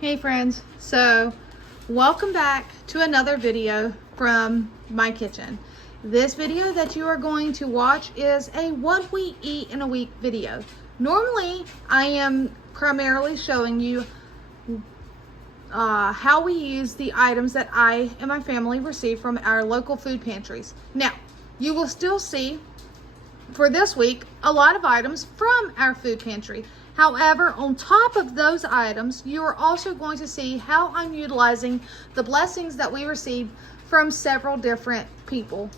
Hey friends, so welcome back to another video from my kitchen. This video that you are going to watch is a what we eat in a week video. Normally I am primarily showing you how we use the items that I and my family receive from our local food pantries. Now you will still see for this week a lot of items from our food pantry. However, on top of those items, you are also going to see how I'm utilizing the blessings that we receive from several different people.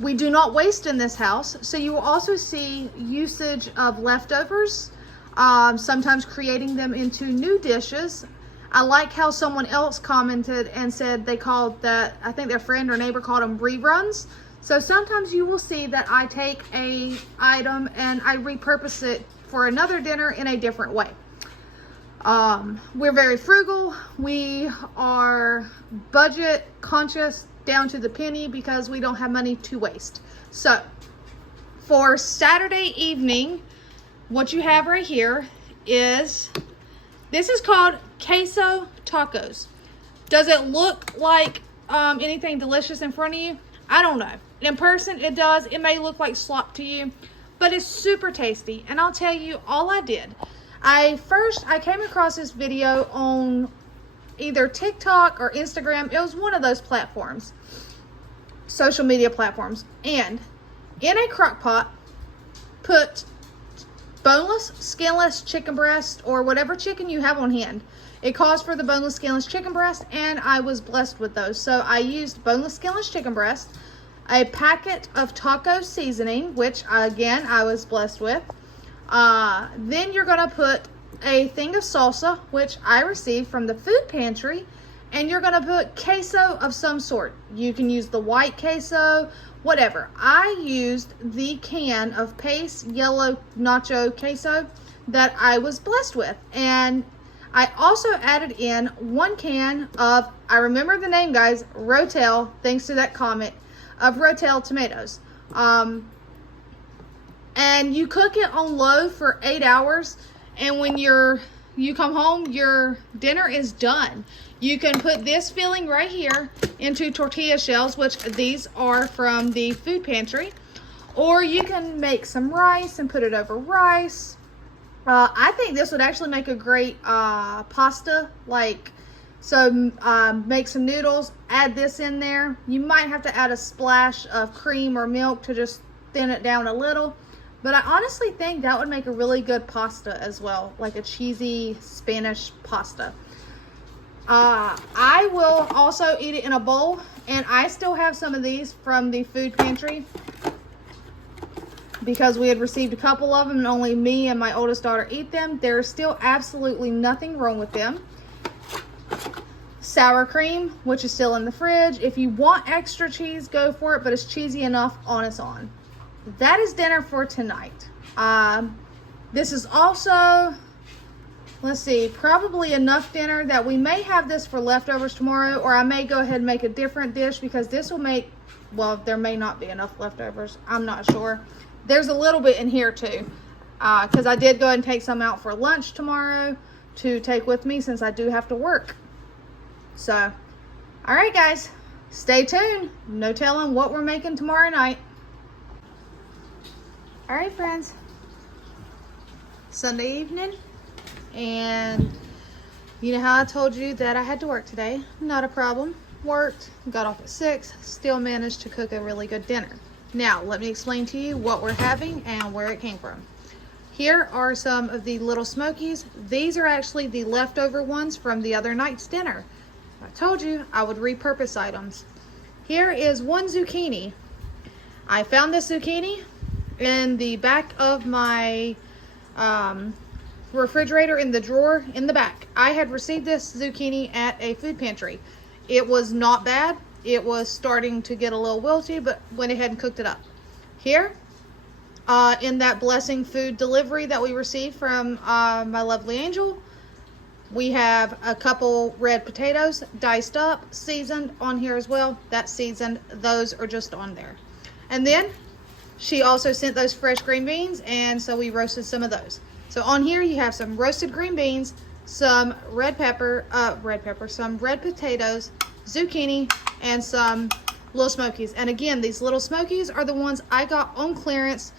We do not waste in this house, so you will also see usage of leftovers, sometimes creating them into new dishes. I like how someone else commented and said they called that, I think their friend or neighbor called them reruns. So sometimes you will see that I take a item and I repurpose it for another dinner in a different way. We're very frugal. We are budget conscious down to the penny because we don't have money to waste. So for Saturday evening, what you have right here is, this is called queso tacos. Does it look like anything delicious in front of you? I don't know. In person, it does. It may look like slop to you, but it's super tasty. And I'll tell you, all I did, I came across this video on either TikTok or Instagram. It was one of those platforms, social media platforms. And in a crock pot, put boneless, skinless chicken breast or whatever chicken you have on hand. It calls for the boneless, skinless chicken breast, and I was blessed with those. So I used boneless, skinless chicken breast, a packet of taco seasoning, which again I was blessed with. Then you're gonna put a thing of salsa, which I received from the food pantry, and you're gonna put queso of some sort. You can use the white queso, whatever. I used the can of Pace yellow nacho queso that I was blessed with, and I also added in 1 can of, I remember the name guys, Rotel, thanks to that comment, of Rotel tomatoes. And you cook it on low for 8 hours, and when you come home, your dinner is done. You can put this filling right here into tortilla shells, which these are from the food pantry, or you can make some rice and put it over rice. I think this would actually make a great pasta, make some noodles, add this in there. You might have to add a splash of cream or milk to just thin it down a little, but I honestly think that would make a really good pasta as well, like a cheesy Spanish pasta. I will also eat it in a bowl, and I still have some of these from the food pantry because we had received a couple of them and only me and my oldest daughter eat them. There's still absolutely nothing wrong with them. Sour cream, which is still in the fridge. If you want extra cheese, go for it, but it's cheesy enough on its own. That is dinner for tonight. This is also, let's see, probably enough dinner that we may have this for leftovers tomorrow, or I may go ahead and make a different dish because this will make, well, there may not be enough leftovers. I'm not sure. There's a little bit in here too, because I did go ahead and take some out for lunch tomorrow to take with me since I do have to work. So, all right guys, stay tuned. No telling what we're making tomorrow night. All right friends, Sunday evening, and you know how I told you that I had to work today? Not a problem. Worked, got off at 6, still managed to cook a really good dinner. Now, let me explain to you what we're having and where it came from. Here are some of the little smokies. These are actually the leftover ones from the other night's dinner. I told you I would repurpose items. Here is 1 zucchini. I found this zucchini in the back of my refrigerator, in the drawer in the back. I had received this zucchini at a food pantry. It was not bad. It was starting to get a little wilty, but went ahead and cooked it up. Here, in that blessing food delivery that we received from my lovely angel, we have a couple red potatoes diced up, seasoned on here as well. That's seasoned. Those are just on there. And then she also sent those fresh green beans, and so we roasted some of those. So on here you have some roasted green beans, some some red potatoes, zucchini, and some little smokies. And again, these little smokies are the ones I got on clearance.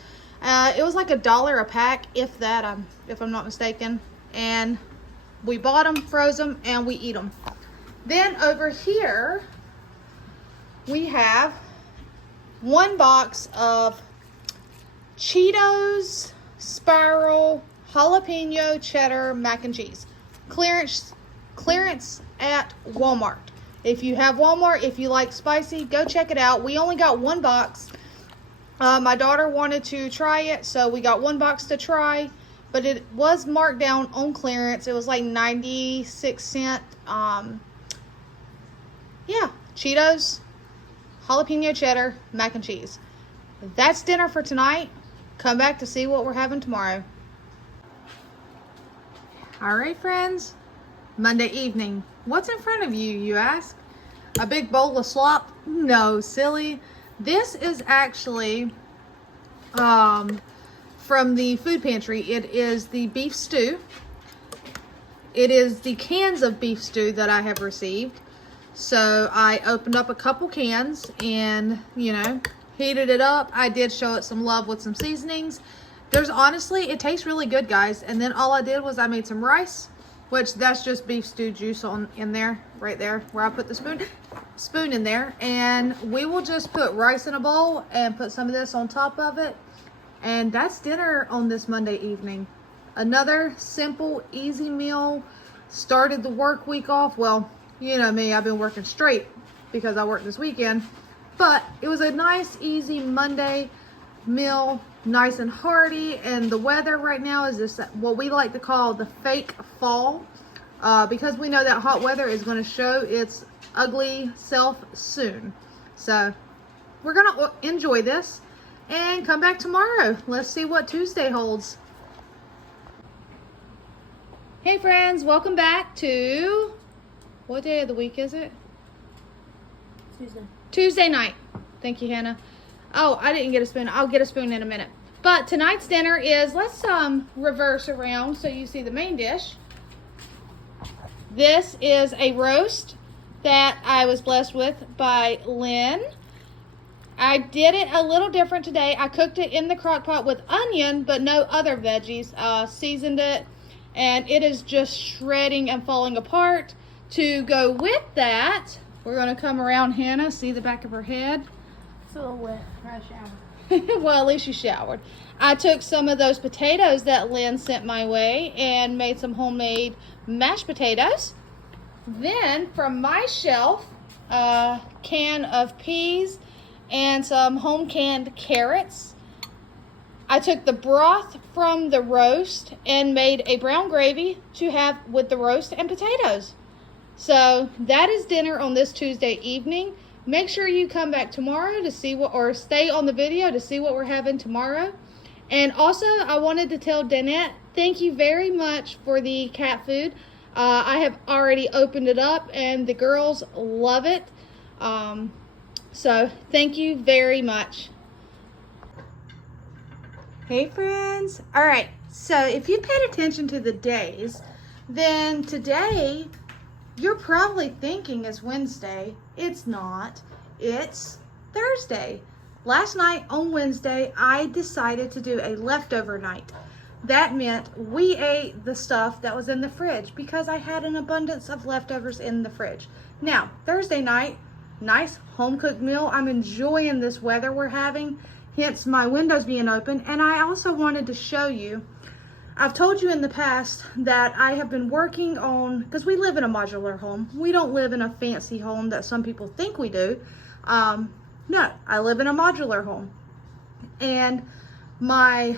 It was like $1 a pack, if that, if I'm not mistaken. And we bought them, froze them, and we eat them. Then over here, we have 1 box of Cheetos Spiral Jalapeno Cheddar Mac and Cheese. Clearance at Walmart. If you have Walmart, if you like spicy, go check it out. We only got 1 box. My daughter wanted to try it, so we got 1 box to try. But it was marked down on clearance. It was like 96 cents. Yeah, Cheetos, jalapeno cheddar, mac and cheese. That's dinner for tonight. Come back to see what we're having tomorrow. All right, friends. Monday evening. What's in front of you, you ask? A big bowl of slop? No, silly. This is actually from the food pantry. It is the beef stew. It is the cans of beef stew that I have received. So I opened up a couple cans and, you know, heated it up. I did show it some love with some seasonings. Honestly, it tastes really good, guys. And then all I did was I made some rice, which that's just beef stew juice in there, right there, where I put the spoon in there. And we will just put rice in a bowl and put some of this on top of it. And that's dinner on this Monday evening. Another simple, easy meal. Started the work week off. Well, you know me, I've been working straight because I worked this weekend. But it was a nice, easy Monday meal, nice and hearty. And the weather right now is this, what we like to call the fake fall. Because we know that hot weather is going to show its ugly self soon. So we're going to enjoy this and come back tomorrow. Let's see what Tuesday holds. Hey friends, welcome back to, what day of the week is it? Tuesday night. Thank you, Hannah. Oh, I didn't get a spoon. I'll get a spoon in a minute. But tonight's dinner is, let's reverse around so you see the main dish. This is a roast that I was blessed with by Lynn. I did it a little different today. I cooked it in the crock pot with onion, but no other veggies. Seasoned it, and it is just shredding and falling apart. To go with that, we're going to come around Hannah, see the back of her head. It's a little wet. I showered. Well, at least you showered. I took some of those potatoes that Lynn sent my way and made some homemade mashed potatoes. Then from my shelf, a can of peas and some home canned carrots. I took the broth from the roast and made a brown gravy to have with the roast and potatoes. So that is dinner on this Tuesday evening. Make sure you come back tomorrow to see what, or stay on the video to see what we're having tomorrow. And also, I wanted to tell Danette, thank you very much for the cat food. I have already opened it up and the girls love it. So thank you very much. Hey friends. All right. So if you paid attention to the days, then today you're probably thinking it's Wednesday. It's not. It's Thursday. Last night on Wednesday, I decided to do a leftover night. That meant we ate the stuff that was in the fridge because I had an abundance of leftovers in the fridge. Now, Thursday night, nice home-cooked meal. I'm enjoying this weather we're having, hence my windows being open. And I also wanted to show you, I've told you in the past that I have been working on, because we live in a modular home. We don't live in a fancy home that some people think we do. No, I live in a modular home. And my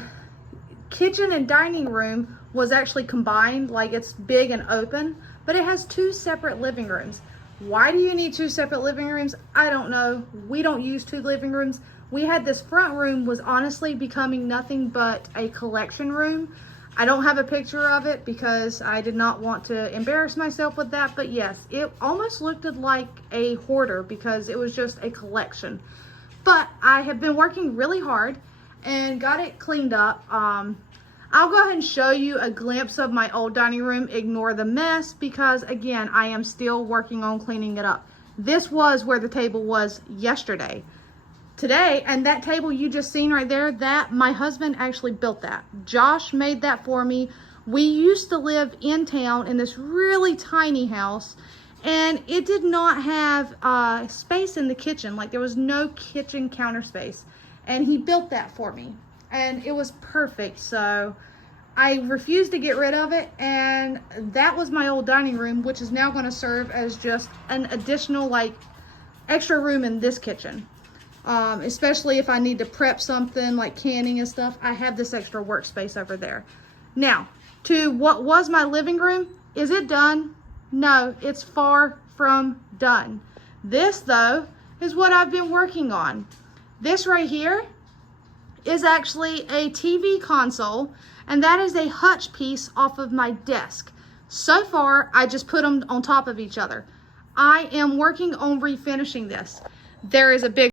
kitchen and dining room was actually combined, like it's big and open, but it has 2 separate living rooms. Why do you need 2 separate living rooms? I don't know. We don't use 2 living rooms. We had this front room was honestly becoming nothing but a collection room. I don't have a picture of it because I did not want to embarrass myself with that, but yes, it almost looked like a hoarder because it was just a collection. But I have been working really hard and got it cleaned up. I'll go ahead and show you a glimpse of my old dining room. Ignore the mess because, again, I am still working on cleaning it up. This was where the table was yesterday. Today, and that table you just seen right there, that my husband actually built that. Josh made that for me. We used to live in town in this really tiny house, and it did not have space in the kitchen. Like, there was no kitchen counter space, and he built that for me. And it was perfect, so I refused to get rid of it, and that was my old dining room, which is now going to serve as just an additional, like, extra room in this kitchen. Especially if I need to prep something like canning and stuff, I have this extra workspace over there. Now, to what was my living room, is it done? No, it's far from done. This, though, is what I've been working on. This right here is actually a TV console, and that is a hutch piece off of my desk. So far, I just put them on top of each other. I am working on refinishing this. There is a big